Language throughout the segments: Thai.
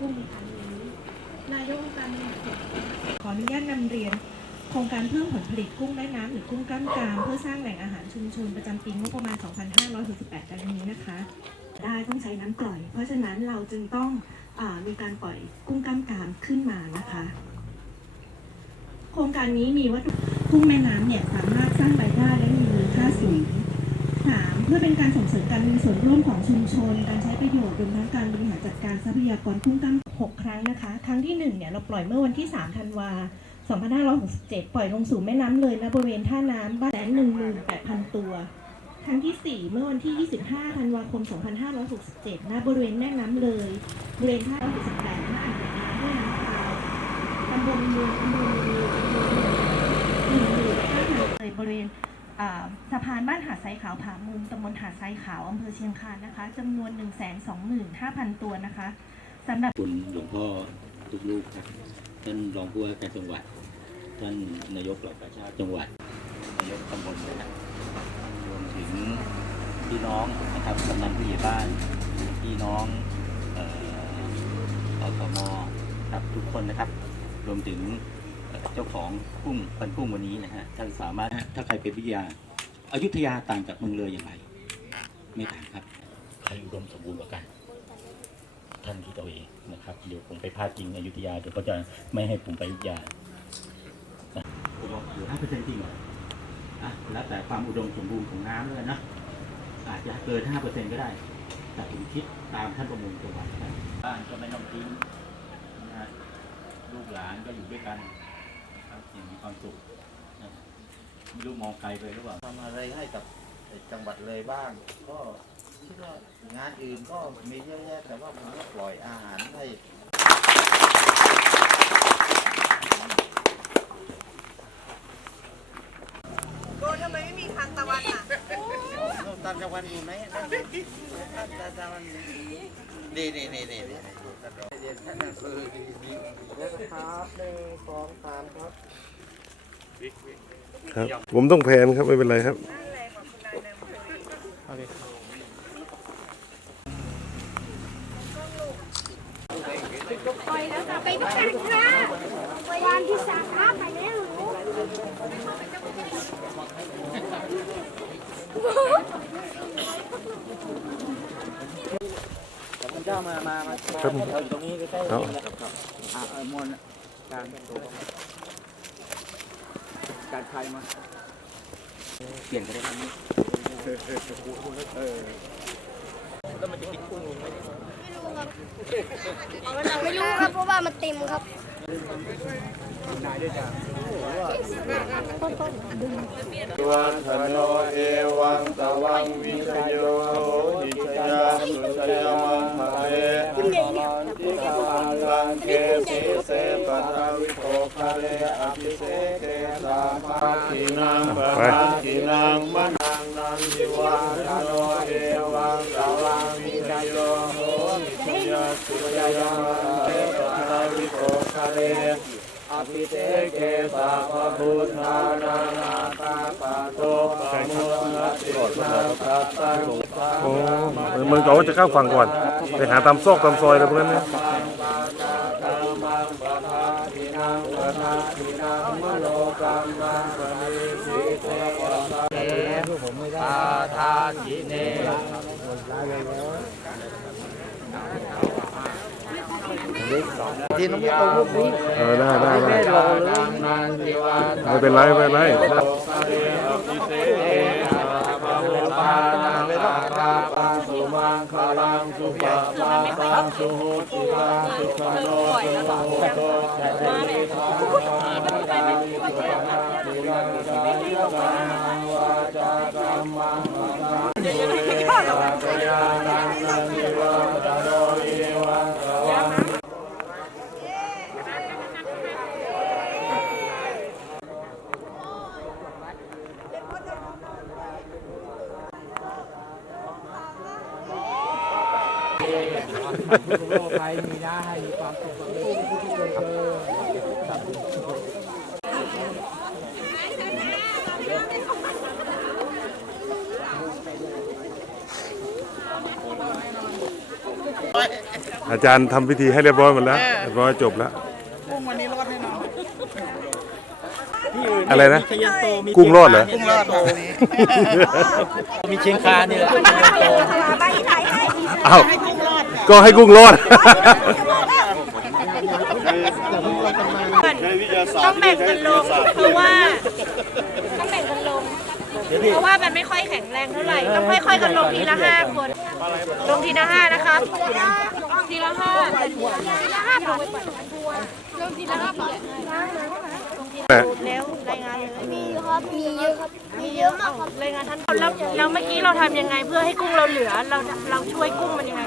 กุ้งในครั้งนี้นายกองค์การบริหารส่วนขออนุญาตนำเรียน โครงการเพิ่มผลผลิตกุ้งแม่น้ำหรือกุ้งกล้ามกรามเพื่อสร้างแหล่งอาหารชุมชนประจำปีงบประมาณ 2568ดังนี้นะคะ ได้ต้องใช้น้ำกร่อย เพราะฉะนั้นเราจึงต้องอมีการปล่อยกุ้งกล้ามกรามขึ้นมานะคะ โครงการนี้มีวัตถุกุ้งแม่น้ำเนี่ยสามารถสร้างรายได้และมีมูลค่าสูงสาม เป็นการส่งเสริมการมีส่วนร่วมของชุมชน การใช้ประโยชน์รวมทั้งการบริหารจัดการทรัพยากรกุ้งกล้ามหกครั้งนะคะ ครั้งที่หนึ่งเนี่ยเราปล่อยเมื่อวันที่ 3 ธันวา2567 ปล่อยลงสู่แม่น้ำเลยณบริเวณท่าน้ำบ้านแสนหนึ่งหมื่นแปดพันตัว ครั้งที่ 4 เมื่อวันที่ 25 ธันวาคม 2567ณบริเวณแม่น้ำเลยบริเวณท่าน้ำ18ณอ่างเก็บน้ำแม่น้ำพาวตำบลเมืองอำเภอเมืองหนึ่งหมื่นห้าพันเลยบริเวณ สะพานบ้านหาดทรายขาวผามุมตำบลหาดทรายขาวอำเภอเชียงคานนะคะจำนวน 125,000 ตัวนะคะสำหรับคุณหลวงพ่อทุกลูกครับท่านรองผู้ว่าการจังหวัด ท่านนายกเหล่ากาชาติจังหวัด นายกตำบลนะครับรวมถึงพี่น้องนะครับกำนันผู้ใหญ่บ้านพี่น้องอสมครับทุกคนนะครับ รวมถึง เอ่อเจ้าของกุ้งพันกุ้งวันนี้นะฮะท่านสามารถถ้าใครเป็นวิทยาอายุทยาต่างจากเมืองเลยอย่างไร ไม่ต่างครับใครอุดมสมบูรณ์กว่ากัน ท่านคิดเอาเองนะครับเดี๋ยวผมไปพาดจริงอยุธยาเดี๋ยวเขาจะไม่ให้ผมไปอยุธยานะผมบอกอยู่ห้าเปอร์เซ็นต์จริงเหรออะแล้วแต่ความอุดมสมบูรณ์ของน้ำด้วยนะอาจจะเกินห้าเปอร์เซ็นต์ก็ได้แต่ผมคิดตามท่านประมงจังหวัดนะบ้านก็ไม่ต้องทิ้งนะฮะลูกหลานก็อยู่ด้วยกันนะ ครับอย่างมีความสุขนะไม่รู้มองไกลไปหรือเปล่า ทำอะไรให้กับจังหวัดเลยบ้าง ก็คิดว่างานอื่นก็มีเยอะแยะแต่ว่าผมก็ปล่อยอาหารให้โกทำไมไม่มีทางตะวันอะตามจังหวัดอยู่ไหนตามจังหวัดนี่นี่นี่นี่นี่เรียนท่านอำเภอดีดีครับหนึ่งสองสาม ครับครับ ผมต้องแพนครับไม่เป็นไรครับนั่นแหละขอบคุณนายนายอำเภอไปแล้วค่ะไปด้วยกันค่ะวันที่สามครับไปแล้วหนูเจ้ามา มา มาครับเราอยู่ตรงนี้ใกล้ๆเอานี่ นะครับอ่าเออมวลการการไทยมา เปลี่ยนก็ได้ครับไม่รู้ครับเพราะว่ามันเต็มครับวัฒโนเอวังตวังวิชโยหิชยาสุชยมังมะเอทิกาลังเกสีเสปะทาวิโภคะ อภิเสเกสามาทินังปะทาทินังมนังนันทิวัฒโนเอวังตวังวิชโยหิชยาสุชยมังเอปะทาวิโภคเลอภิเทเกสาปะพุทธานานาตาปะโตปะมุนาตินาตาตังปะโอ้มันมันเขาจะเข้าฝั่งก่อน ไปหาตามซอกตามซอยอะไรพวกนั้นนะ ธรรมังปะทาทินังปะทาทินังมโลกัมมังปะนิสิเตปะทาปา ทาทิเนที่น้องเอารูปนี้เออได้ได้ได้รอเลยนันทิวาไม่เป็นไรไม่เป็นไรมังคลังสุปปะปังสุหุติกาสุขโนสุโหโตจะเตมิทานาตาลิสุปะนาติรังกกังวาจากัมมังวะตังสุเรวะจยา โรเอวังตะวังใครมีได้ให้มีความสุขกับทุกคนเออ อาจารย์ทำพิธีให้เรียบร้อยหมดแล้วเรียบร้อยจบแล้ว กุ้งวันนี้รอดแน่นอนอะไรนะขยันโตมีกุ้งรอดเหรอ กุ้งรอดวันนี้มีเชียงคานนี่แหละอ้าวก็ให้กุ้งรอดใช้วิทยาศาสตต้อร์งแบ่งกันลงเพราะว่าต้องแบ่งกันลง เพราะว่ามันไม่ค่อยแข็งแรงเท่าไหร่ ต้องค่อยๆกันลงทีละห้าคน ลงทีละห้านะครับ ทีละห้าห้าบาทลงทีละห้าบาทแล้วรายงานเลยมีครับ มีเยอะครับ มีเยอะมากครับรายงานท่านแล้วแล้วเมื่อกี้เราทำยังไงเพื่อให้กุ้งเราเหลือ เราเราช่วยกุ้งมันยังไง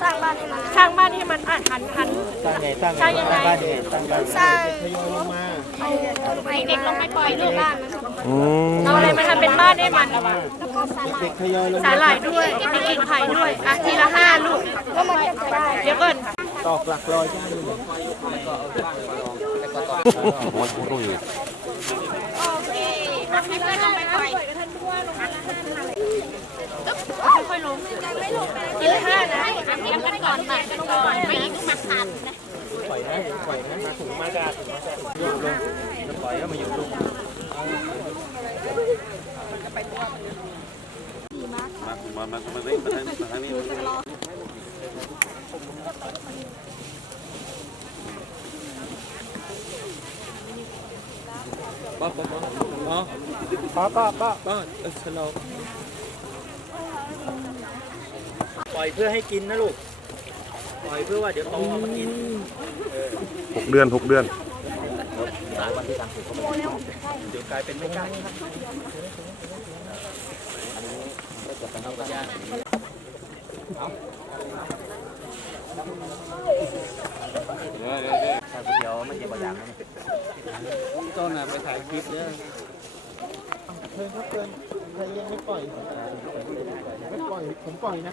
สร้างบ้านให้มัน สร้างบ้านให้มันอะหันหันสร้างไงสร้างสร้างยังไงบ้านยังไงสร้างบ้านสร้างทยอยลงมาไอเด็กลงไปปล่อยลูกบ้านมันอืม เอาอะไรมาทำเป็นบ้านให้มันแล้วก็สาหร่ายเด็กทยอยลงสาหร่ายด้วยมีกิ่งไผ่ด้วย อะทีละห้าลูกแล้วมันจะได้เดี๋ยวก่อนตอกหลักร้อยใช่ไหมโอเคให้เพื่อนลงไปปล่อยกันท่านทั่วลงมาละห้าค่อยๆลงทีละห้านะอะเตรียมกันก่อนมากันก่อนไม่อีกมาขาดนะปล่ อยนะปล่อยนะมาถุงมาจากหยุดลงปล่อยก็มาหยุดลงมามามามาเล่นมาทางมาทางนี้ก็ก็ก็ก็ก็ชะลอปล่อยเพื่อให้กินนะลูก อยเพื่อว่าเดี๋ยวโตเอามากินหกเดือนหกเดือนสามวันที่สามสิบเขาบอกเดี๋ยวกลายเป็นไม่กล้าเดี๋ยวมันจะบาอย่างต้นน่ะไปถ่ายคลิปเด้อเพิ่นครับเพิ่นใครยังไม่ปล่อย ไม่ปล่อย ผมปล่อยนะ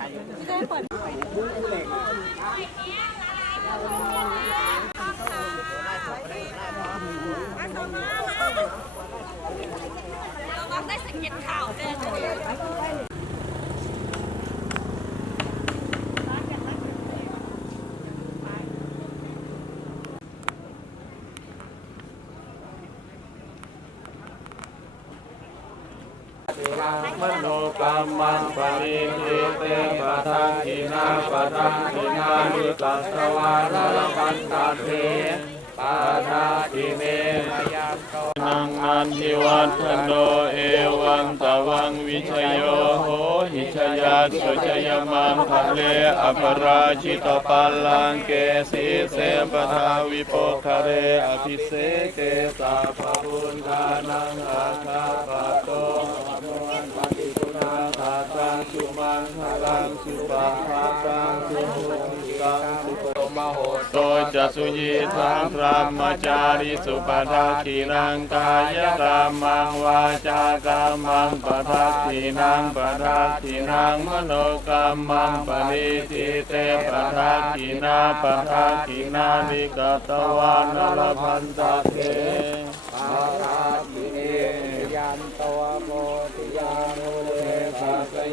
ได้สกิดข่าวเดิ มโนกรรมังปริทิเตปะทังทินาปะทังทินานุตัสสวาระปันตเทปะทาทิเมนังนันทิวัฒโนเอวังตวังวิชโยโหหิชยาสุชยมังคะเลอปราชิตปัลลังเกสีเสปทาวิโปคะเรอภิเสเกสาภบุญทานังอาคาปะโต ปฏิปุนาตาตัง สุมังคลังสุปาภาตังสุหุกังสุโตมโหโตจะสุยีทังพระมจาริสุปทาคีนังกายกรรมังวาจากรรมังปทักขีนังปทักขีนังมโนกรรมังปริทิเตปทักขีนาปทักขีนานิกตวานลพันตเทปาทา